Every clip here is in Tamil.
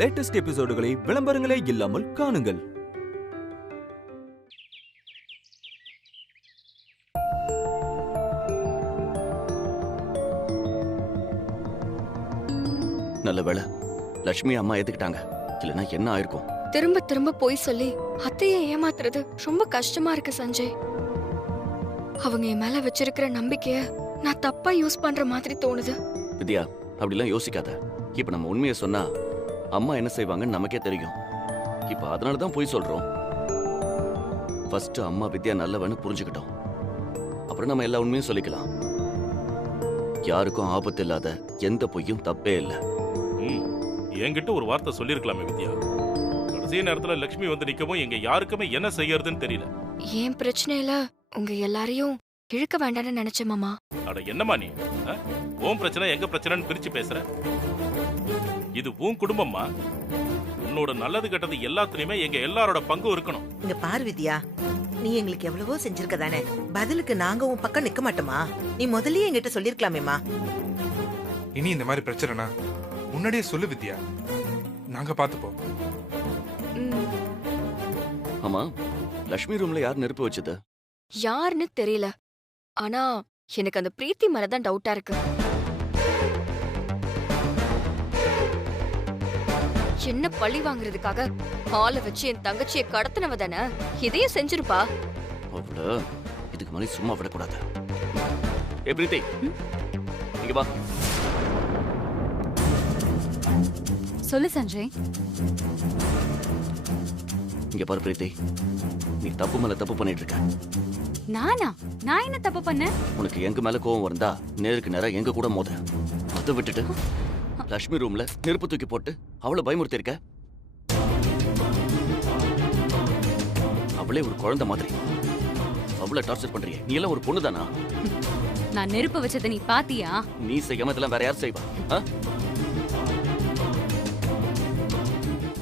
லேட்டஸ்ட் எபிசோடுகளை விளம்பரங்களே இல்லாமல் காணுங்கள். நல்ல வேளை லட்சுமி அம்மா ஏத்துக்கிட்டாங்க. இல்லைன்னா என்ன ஆயிருக்கும்? திரும்ப திரும்ப போய் சொல்லி அத்தையை ஏமாத்துறது ரொம்ப கஷ்டமா இருக்கு சஞ்சய். அவங்க என் மேல வச்சிருக்கிற நம்பிக்கைய நான் தப்பா யூஸ் பண்ற மாதிரி தோணுது. வித்யா, அப்படிலாம் யோசிக்காத. இப்ப நம்ம உண்மையை சொன்னா அம்மா என்ன செய்வாங்கன்னு நமக்கே தெரியும். இப்ப அதனாலதான் போய் சொல்றோம். ஃபர்ஸ்ட் அம்மா வித்யா நல்லவன்னு புரிஞ்சுக்கிட்டோம். அப்புறம் நம்ம எல்லா உண்மையும் சொல்லிக்கலாம். யாருக்கும் ஆபத்து இல்லாத எந்த பொய்யும் தப்பே இல்லை. என்கிட்ட ஒரு வார்த்தை சொல்லிருக்கலாமே வித்யா. கடைசி நேரத்துல லட்சுமி வந்து நிக்கவும் எங்க யாருக்குமே என்ன செய்யறதுன்னு தெரியல. ஏன் பிரச்சனையில உங்க எல்லாரையும் இழுக்க வேண்டாம்னு நினைச்சேன் மாமா. அட என்னமா நீ உன் பிரச்சனை எங்க பிரச்சனைன்னு பிரிச்சு பேசுற? இது உன் குடும்பம்மா. உன்னோட நல்லது கெட்டது எல்லாத்துலயுமே எங்க எல்லாரோட பங்கும் இருக்கணும். இங்க பாரு வித்யா, நீ எங்களுக்கு எவ்வளவோ செஞ்சிருக்க தானே. பதிலுக்கு நாங்க உன் பக்கம் நிக்க மாட்டோமா? நீ முதல்லயே என்கிட்ட சொல்லிருக்கலாமேமா. இனி இந்த மாதிரி பிரச்சனைனா முன்னாடியே சொல்லு வித்யா, நாங்க பாத்துப்போம். ஆமா, லட்சுமி ரூம்ல யார் நெருப்பு வச்சது? யாருன்னு தெரியல. ஆனா எனக்கு அந்த பிரீத்தி மேலதான் டவுட்டா இருக்கு. என்ன பழி வாங்குறதுக்காக ஆளை வச்சு என் தங்கச்சியை கடத்தினவ தானே இதையும் செஞ்சிருப்பா. அவ்வளோ இதுக்கு மேலே சும்மா விடக்கூடாது. ஏ பிரீத்தி, இங்க வா. சொல்லு சஞ்சய். இங்க பாரு பிரீத்தி, நீ தப்பு மேல தப்பு பண்ணிட்டு இருக்க. நானா? நான் என்ன தப்பு பண்ணேன்? உனக்கு எங்க மேல கோவம் வந்தா நேருக்கு நேரா எங்க கூட மோத. அதை விட்டுட்டு லட்சுமி ரூம்ல நெருப்பு தூக்கி போட்டு அவளை பயமுறுத்தி இருக்க. அவளே ஒரு குழந்தை மாதிரி அவளை டார்ச்சர் பண்றியே. நீ எல்லாம் ஒரு பொண்ணு தானா? நான் நெருப்பு வச்சதை நீ பாத்தியா? நீ செய்யாம இதெல்லாம் வேற யார் செய்வா?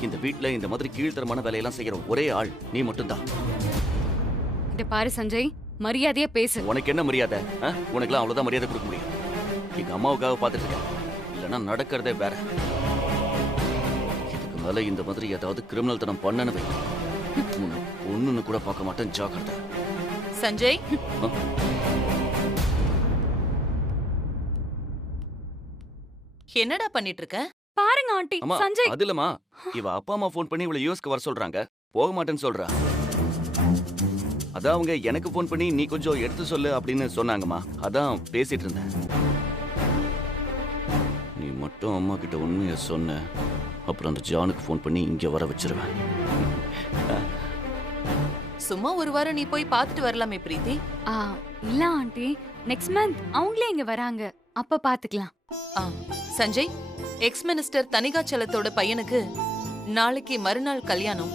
இந்த வீட்டுல இந்த மாதிரி கீழ்த்தரமான வேலையெல்லாம் செய்யற ஒரே ஆள் நீ மட்டும்தான். இத பாரு சஞ்சய், மரியாதையா பேசு. உனக்கு என்ன மரியாதை? உனக்குலாம் அவ்வளவுதான் மரியாதை கொடுக்க முடியும். எங்க அம்மாவுக்காக பாத்துட்டு இருக்கேன். இல்லைன்னா நடக்கிறதே வேற. இதுக்கு மேல இந்த மாதிரி ஏதாவது கிரிமினல் தனம் பண்ணனவே ஒண்ணுன்னு கூட பார்க்க மாட்டேன். ஜாக்கிரதை. சஞ்சய், என்னடா பண்ணிட்டு இருக்க? பாருங்க ஆண்டி, சஞ்சய். அது இல்லம்மா, இவ அப்பா அம்மா போன் பண்ணி இவளை யூஎஸ்க்கு வர சொல்றாங்க. போக மாட்டேன்னு சொல்றா. அதான் அவங்க எனக்கு போன் பண்ணி நீ கொஞ்சம் எடுத்து சொல்லு அப்படின்னு சொன்னாங்கம்மா. அதான் பேசிட்டு இருந்தேன். நீ மட்டும் அம்மா கிட்ட உண்மையை சொன்ன, அப்புறம் அந்த ஜானுக்கு போன் பண்ணி இங்க வர வச்சிருவேன். சும்மா ஒரு வாரம் நீ போய் பார்த்துட்டு வரலாமே பிரீத்தி. இல்ல ஆண்டி, நெக்ஸ்ட் மந்த் அவங்களே இங்க வராங்க. அப்ப பாத்துக்கலாம். சஞ்சய், எக்ஸ் மினிஸ்டர் தனிகாச்சலத்தோட பையனுக்கு நாளைக்கு மறுநாள் கல்யாணம்.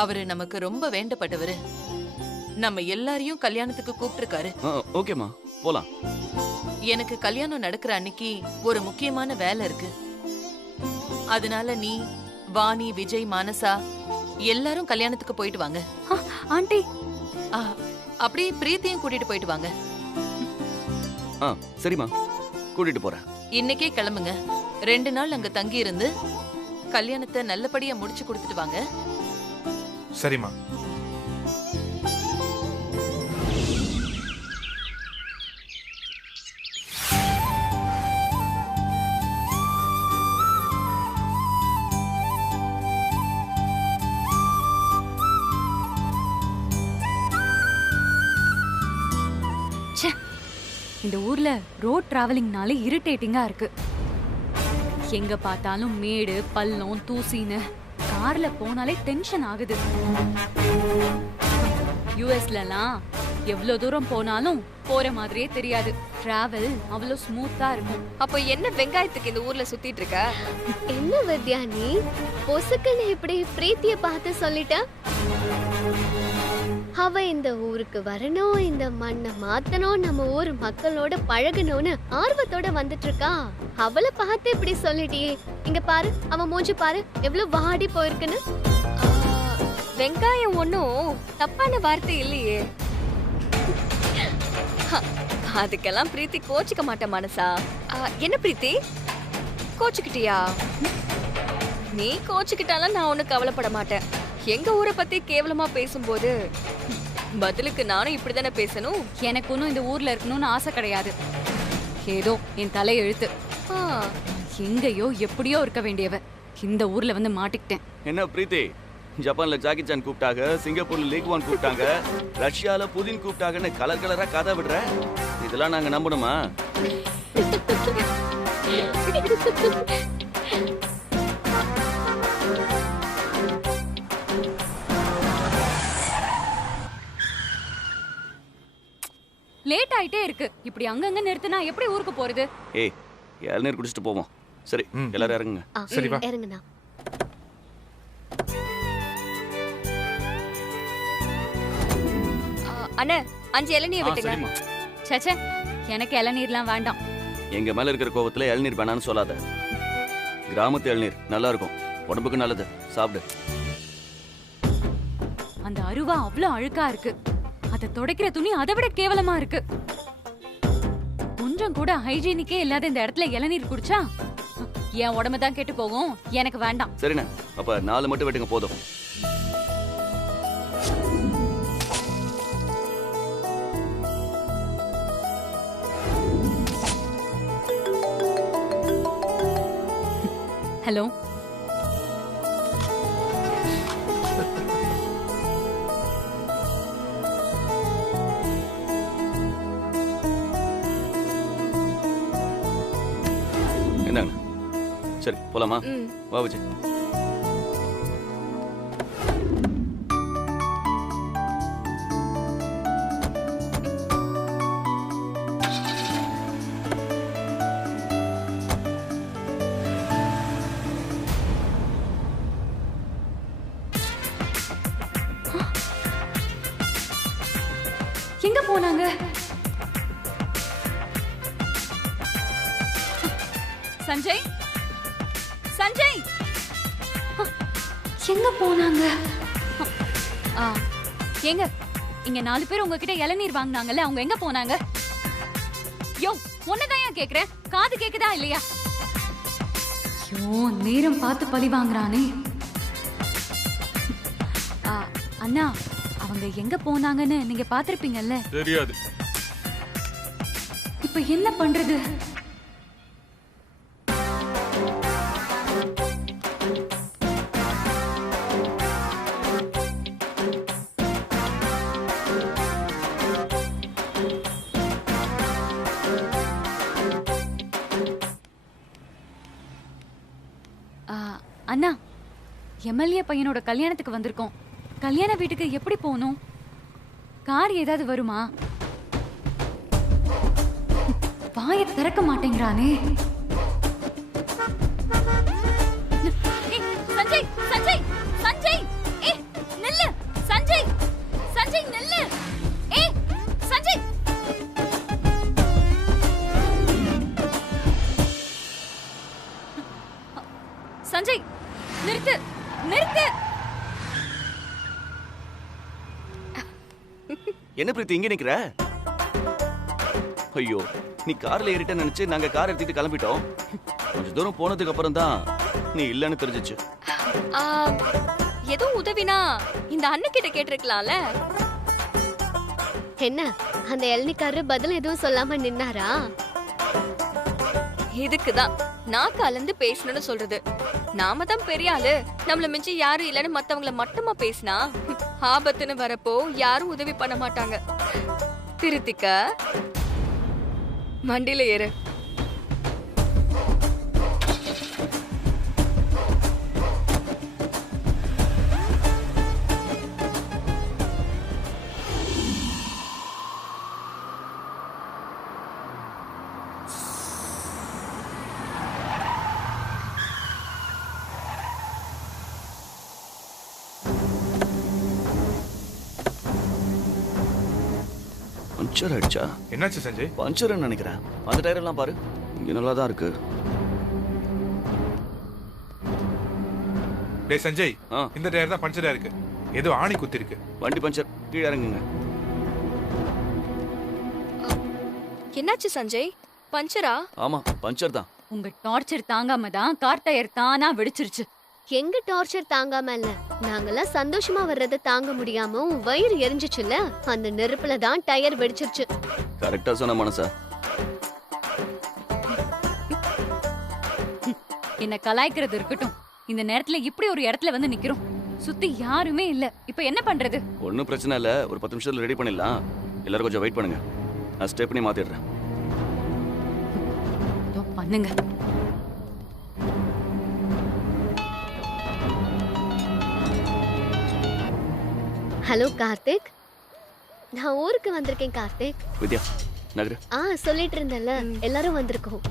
அவரு நமக்கு ரொம்ப வேண்டப்பட்டவரு. நம்ம எல்லாரையும் கல்யாணத்துக்கு கூப்பிட்டுருக்காரு. ஓகேமா, போலாம். எனக்கு கல்யாணம் நடக்கிற அன்னைக்கு ஒரு முக்கியமான வேலை இருக்கு. அதனால நீ, வாணி, விஜய், மானசா எல்லாரும் கல்யாணத்துக்கு போயிட்டு வாங்க. ஆண்டி, அப்படியே பிரீத்தியும் கூட்டிட்டு போயிட்டு வாங்க. சரிம்மா, கூட்டிட்டு போறேன். இன்னைக்கே கிளம்புங்க. 2 நாள் அங்க தங்கி இருந்து கல்யாணத்தை நல்லபடியா முடிச்சு கொடுத்துட்டு வாங்க. சரிம்மா. இந்த ஊர்ல ரோட் டிராவலிங்னாலே இரிட்டேட்டிங்கா இருக்கு. எங்க பார்த்தாலும் மேடு பள்ளம் தூசின்னு. கார்ல போனாலே டென்ஷன் ஆகுது. யுஎஸ்லாம் எவ்வளவு தூரம் போனாலும் போற மாதிரியே தெரியாது. டிராவல் அவ்வளவு ஸ்மூத்தா இருக்கும். அப்ப என்ன வெங்காயத்துக்கு இந்த ஊர்ல சுத்திட்டு இருக்க? என்ன வித்யா நீ பொசுக்குன்னு இப்படி பிரீத்திய பார்த்து சொல்லிட்ட? அவ இந்த ஊருக்கு வரணும், இந்த மண்ணை மாத்தணும், நம்ம ஊர் மக்களோட பழகணும்னு ஆர்வத்தோட வந்துட்டு இருக்கா. அவளை பார்த்து இப்படி சொல்லிட்டியே. இங்க பாரு, அவன் மூஞ்சி பாரு எவ்வளவு வாடி போயிருக்குன்னு. வெங்காயம் ஒன்னும் தப்பான வார்த்தை இல்லையே. அதுக்கெல்லாம் பிரீத்தி கோச்சிக்க மாட்டேன் மனசா. என்ன பிரீத்தி, கோச்சுக்கிட்டியா? நீ கோச்சுக்கிட்டாலும் நான் ஒண்ணு கவலைப்பட மாட்டேன். எங்க ஊரை பத்தி கேவலமா பேசும்போது பதிலுக்கு நானும் இப்படிதானே பேசணும். எனக்கு ஒன்றும் இந்த ஊர்ல இருக்கணும்னு ஆசை கிடையாது. ஏதோ என் தலை எழுத்து. ஆ, எங்கேயோ எப்படியோ இருக்க வேண்டியவ இந்த ஊர்ல வந்து மாட்டிக்கிட்டேன். என்ன பிரீத்தி, ஜப்பான்ல ஜாக்கி சான் கூப்பிட்டாங்க, சிங்கப்பூர்ல லீக் ஒன் கூப்பிட்டாங்க, ரஷ்யால புதின் கூப்பிட்டாங்கன்னு கலர் கலரா கதை விடுற. இதெல்லாம் நாங்க நம்பணுமா? லேட் ஆயிட்டே இருக்கு. இப்படி அங்கங்க நிறுத்தினா எப்படி ஊருக்கு போறது? ஏய், இளநீர் குடிச்சிட்டு போவோம். சரி, எல்லாரும் இறங்குங்க. சரி, வா. இறங்குண்ணா. அண்ணே 5 இளநிய விட்டுங்க. சச்சே, எனக்கு இளநீர்லாம் வேண்டாம். எங்க மேல இருக்கிற கோவத்துல இளநீர் வேணான்னு சொல்லாத. கிராமத்து இளநீர் நல்லா இருக்கும், உடம்புக்கு நல்லது, சாப்பிடு. அந்த அருவா அவ்வளவு அழுக்கா இருக்கு. அதை துடைக்கிற துணி அதை விட கேவலமா இருக்கு. கொஞ்சம் கூட ஹைஜீனிக்கே இல்லாத இந்த இடத்துல இளநீர் குடிச்சா என் உடம்பு தான் கெட்டு போகும். எனக்கு வேண்டாம். சரிண்ணா, அப்ப 4 மட்டும் வெட்டுங்க போதும். ஹலோ, என்னங்க? சரி, போலாமா? ம். வா விஜய். எங்க போனாங்க? சஞ்சய், சஞ்சய், எங்க போனாங்க? எங்க இங்க 4 பேர் உங்ககிட்ட இளநீர் வாங்கினாங்கல்ல, அவங்க எங்க போனாங்க? யோ, ஒன்னதான் கேக்குறேன், காது கேக்குதா இல்லையா? யோ, நேரம் பார்த்து பழி வாங்குறானே. அண்ணா, அவங்க எங்க போனாங்கன்னு நீங்க பாத்திருப்பீங்கல்ல? தெரியாது. இப்ப என்ன பண்றது? அண்ணா, எம்எல்ஏ பையனோட கல்யாணத்துக்கு வந்திருக்கோம். கல்யாண வீட்டுக்கு எப்படி போகணும்? கார் ஏதாவது வருமா? வாயை திறக்க மாட்டேங்கிறானே. சஞ்சய், சஞ்சய், சஞ்சய், ஏய் நில்லு. சஞ்சய், சஞ்சய் நில்லு. ஏய் சஞ்சய். சஞ்சய், நிறுத்து, நிறுத்து. என்ன பிரீத்தி இங்க நிக்கிற? ஐயோ, நீ கார்ல ஏறிட்ட நினைச்சு நாங்க கார் எடுத்துட்டு கிளம்பிட்டோம். கொஞ்ச தூரம் போனதுக்கு அப்புறம் தான் நீ இல்லன்னு தெரிஞ்சிச்சு. ஏதோ உதவினா இந்த அண்ணன்கிட்ட கேட்டிருக்கலாம்ல. என்ன அந்த இளநிக்காரரு பதில் எதுவும் சொல்லாம நின்னாரா? இதுக்குதான் நான் கலந்து பேசணும்னு சொல்றது. நாம தான் பெரிய ஆளு, நம்மள மிஞ்சி யாரும் இல்லன்னு மத்தவங்கள மட்டுமா பேசினா ஆபத்துன்னு வரப்போ யாரும் உதவி பண்ண மாட்டாங்க. திருத்திக்க, வண்டியில ஏறு. பஞ்சர் ஆயிடுச்சா? என்னாச்சு சஞ்சய்? பஞ்சர்னு நினைக்கிறேன். அந்த டயர் எல்லாம் பாரு, இங்க நல்லா தான் இருக்கு. டேய் சஞ்சய், ஆ. இந்த டயர் தான் பஞ்சரா இருக்கு. ஏதோ ஆணி குத்தி இருக்கு. வண்டி பஞ்சர், கீழே இறங்குங்க. என்னாச்சு சஞ்சய்? பஞ்சரா? ஆமா, பஞ்சர் தான். உங்க டார்ச்சர் தாங்காம தான் கார் டயர் தானா வெடிச்சிருச்சு. எங்க டார்ச்சர் தாங்காம இல்ல, நாங்கெல்லாம் சந்தோஷமா வர்றத தாங்க முடியாம உன் வயிறு எரிஞ்சிச்சுல, அந்த நெருப்புல தான் டயர் வெடிச்சிருச்சு. கரெக்டா சொன்ன மனசா. என்ன கலாய்க்கிறது இருக்கட்டும், இந்த நேரத்துல இப்படி ஒரு இடத்துல வந்து நிக்கிறோம், சுத்தி யாருமே இல்ல. இப்ப என்ன பண்றது? ஒன்னும் பிரச்சனை இல்ல, ஒரு 10 நிமிஷத்துல ரெடி பண்ணிடலாம். எல்லாரும் கொஞ்சம் வெயிட் பண்ணுங்க, நான் ஸ்டெப் பண்ணி மாத்திடுறேன். பண்ணுங்க. ஹலோ கார்த்திக், நான் ஊருக்கு வந்திருக்கேன் கார்த்திக். வித்யா நகரு. சொல்லிட்டு இருந்தேன்ல, எல்லாரும் வந்திருக்கோம்.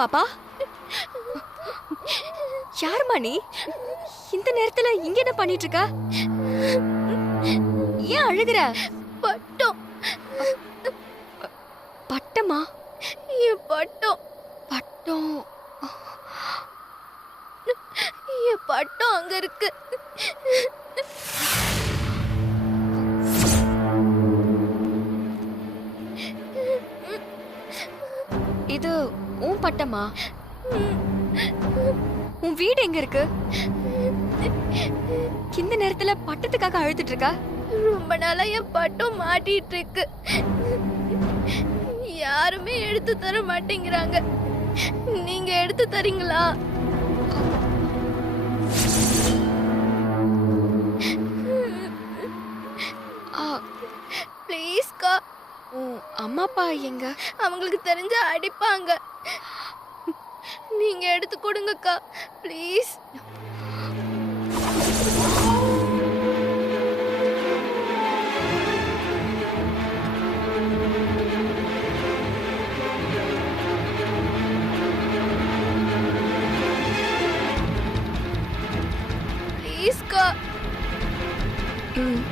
பாப்பா, யாருமா நீ? இந்த நேரத்துல இங்க என்ன பண்ணிட்டு இருக்க? ஏன் அழுகுற? பட்டம். பட்டமா? என் பட்டம். பட்டம்? என் பட்டம் அங்க இருக்கு. இது உன் பட்டமா? உன் வீடு எங்க இருக்கு? இந்த நேரத்துல பட்டத்துக்காக அழுதுட்டு இருக்கா? ரொம்ப நாளா என் பட்டம் மாட்டிட்டு இருக்கு. யாருமே எடுத்து தர மாட்டேங்கிறாங்க. நீங்க எடுத்து தரீங்களா? ப்ளீஸ்க்கா. அம்மா அப்பா எங்க? அவங்களுக்கு தெரிஞ்சா அடிப்பாங்க. நீங்க எடுத்து கொடுங்கக்கா, ப்ளீஸ். ம்.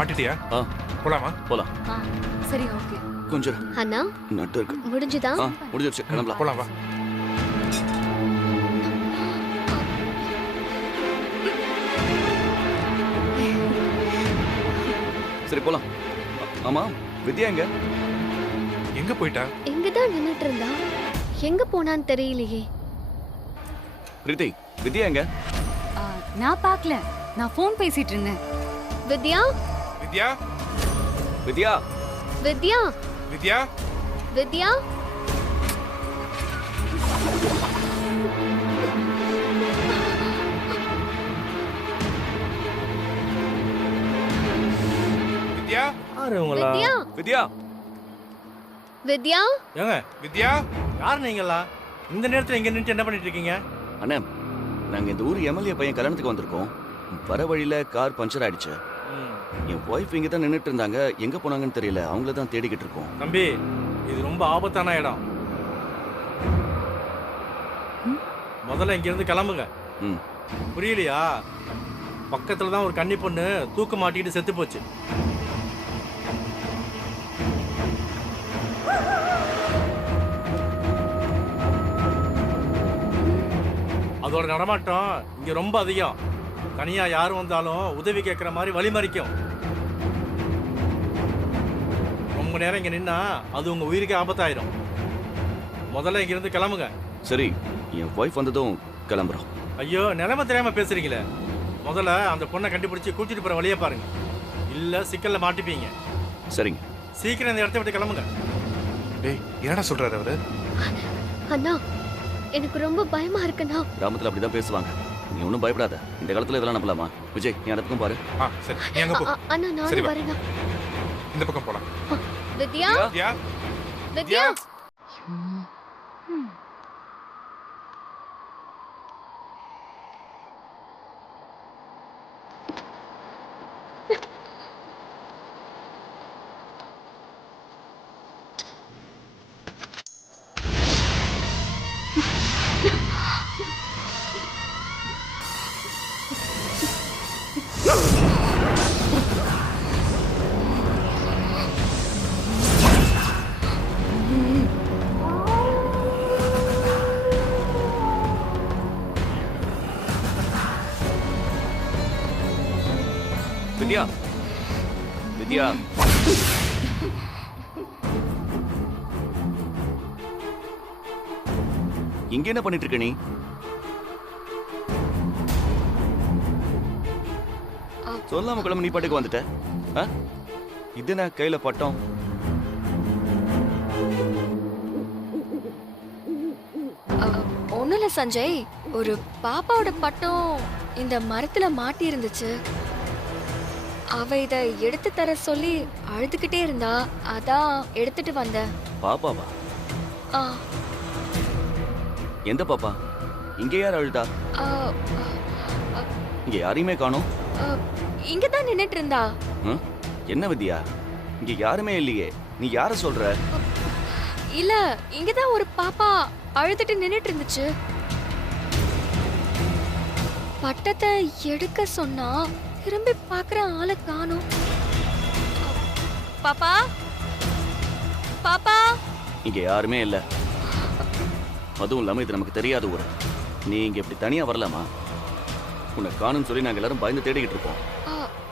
மாட்டிட்டியா? போலாமா? போலாம். சரி ஓகே. கொஞ்சம் அண்ணா நட்டு இருக்கு. முடிஞ்சுதா? முடிஞ்சிருச்சு, கிளம்பலாம். போலாம் வா. சரி போலாம். ஆமா, வித்யா எங்க? எங்க போயிட்டா? இங்கதான் நின்னுட்டு இருந்தா. எங்க போனான்னு தெரியலையே. பிரீத்தி, வித்யா எங்க? நான் பார்க்கல. நான் ஃபோன் பேசிட்டு இருந்தேன். வித்யா வித்யா? வித்யா? வித்யா வித்யா? வித்யா வித்யா? வித்யா வித்யா? வித்யா ஏங்க வித்யா? யார் நீங்களா? இந்த நேரத்துல இங்க நின்று என்ன பண்ணிட்டு இருக்கீங்க? அண்ணே, நாங்க இந்த ஊர் எம்எல்ஏ பையன் கல்யாணத்துக்கு வந்திருக்கோம். வர வழியில கார் பஞ்சர் ஆயிடுச்சு. என் ஒய்ஃப் இங்க தான் நின்னுட்டு இருந்தாங்க. எங்க போனாங்கன்னு தெரியல. அவங்கள தான் தேடிக்கிட்டு இருக்கோம். தம்பி, இது ரொம்ப ஆபத்தான இடம். முதல்ல இங்க இருந்து கிளம்புங்க. புரியலையா? பக்கத்துல தான் ஒரு கன்னி பொண்ணு தூக்கு மாட்டிக்கிட்டு செத்து போச்சு. அதோட நடமாட்டம் இங்க ரொம்ப அதிகம். தனியா யாரும் வந்தாலும் உதவி கேட்கிற மாதிரி வழிமறிக்கும். ரொம்ப நேரம் இங்க நின்னா அது உங்க உயிருக்கு ஆபத்தாயிரும். முதல்ல இங்க இருந்து கிளம்புங்க. சரி, என் ஒய்ஃப் வந்ததும் கிளம்புறோம். ஐயோ, நிலைமை தெரியாம பேசுறீங்களே. முதல்ல அந்த பொண்ணை கண்டுபிடிச்சு கூட்டிட்டு போற வழியை பாருங்க. இல்ல சிக்கல்ல மாட்டிப்பீங்க. சரிங்க. சீக்கிரம் இந்த இடத்த விட்டு கிளம்புங்க. டேய், என்னடா சொல்றாரு அவரு? அண்ணா, எனக்கு ரொம்ப பயமா இருக்குண்ணா. கிராமத்துல அப்படிதான் பேசுவாங்க. நீ ஒன்றும் பயப்படாத. இந்த காலத்துல இதெல்லாம் நம்பலாமா? விஜய், நீ அந்த பக்கம் பாரு. சரி, நீ அங்க போ. அண்ணா, சரி, நானும் வா. வரேனா. இந்த பக்கம் போலாம். வித்யா வித்யா? வித்யா வித்யா? வித்யா? இங்க என்ன பண்ணிட்டு இருக்க நீ? சொல்லாம கிளம்ப நீ பாட்டுக்கு வந்துட்ட. இது என்ன கையில பட்டம்? ஒண்ணும் இல்ல சஞ்சய், ஒரு பாப்பாவோட பட்டம் இந்த மரத்துல மாட்டி இருந்துச்சு. அவ இத எடுத்து தர சொல்லி அழுதுகிட்டே இருந்தா, அதான் எடுத்துட்டு வந்தேன். பாப்பாவா? ஆ, எந்த பாப்பா? இங்க யார் அழுதா? ஆ, இங்க யாரையுமே காணோம். ஆ, இங்கதான் நின்னுட்டு இருந்தா. என்ன வித்யா, இங்க யாருமே இல்லையே. நீ யார சொல்ற? இல்ல, இங்கதான் ஒரு பாப்பா அழுதுட்டு நின்னுட்டு இருந்துச்சு. பட்டத்தை எடுக்க சொன்னா திரும்பி பாக்குற ஆளை காணோம். பாப்பா, பாப்பா. இங்க யாருமே இல்ல. அதுவும் இல்லாம இது நமக்கு தெரியாத ஊரு. நீ இங்க இப்படி தனியா வரலாமா? உன்னை காணும்னு சொல்லி நாங்க எல்லாரும் பயந்து தேடிக்கிட்டு இருப்போம்.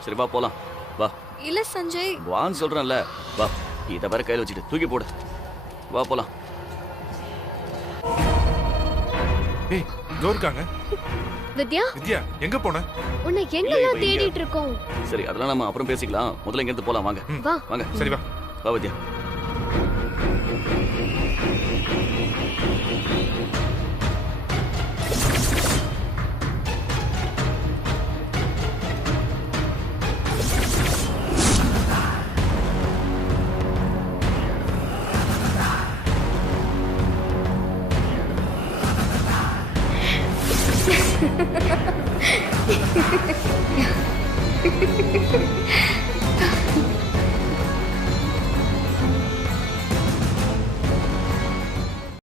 சரி வா போலாம். வா. இல்ல சஞ்சய், வான்னு சொல்றேன்ல. வா, இத வர கையில வச்சுட்டு தூக்கி போடு. வா போலாம். ஏய், இதோ இருக்காங்க. வித்யா வித்யா எங்க போன? உன்னை எங்கெல்லாம் தேடிட்டு இருக்கோம். சரி அதெல்லாம் நம்ம அப்புறம் பேசிக்கலாம். முதல்ல இங்க இருந்து போலாம் வாங்க. வா வாங்க. சரி வா. வா வித்யா.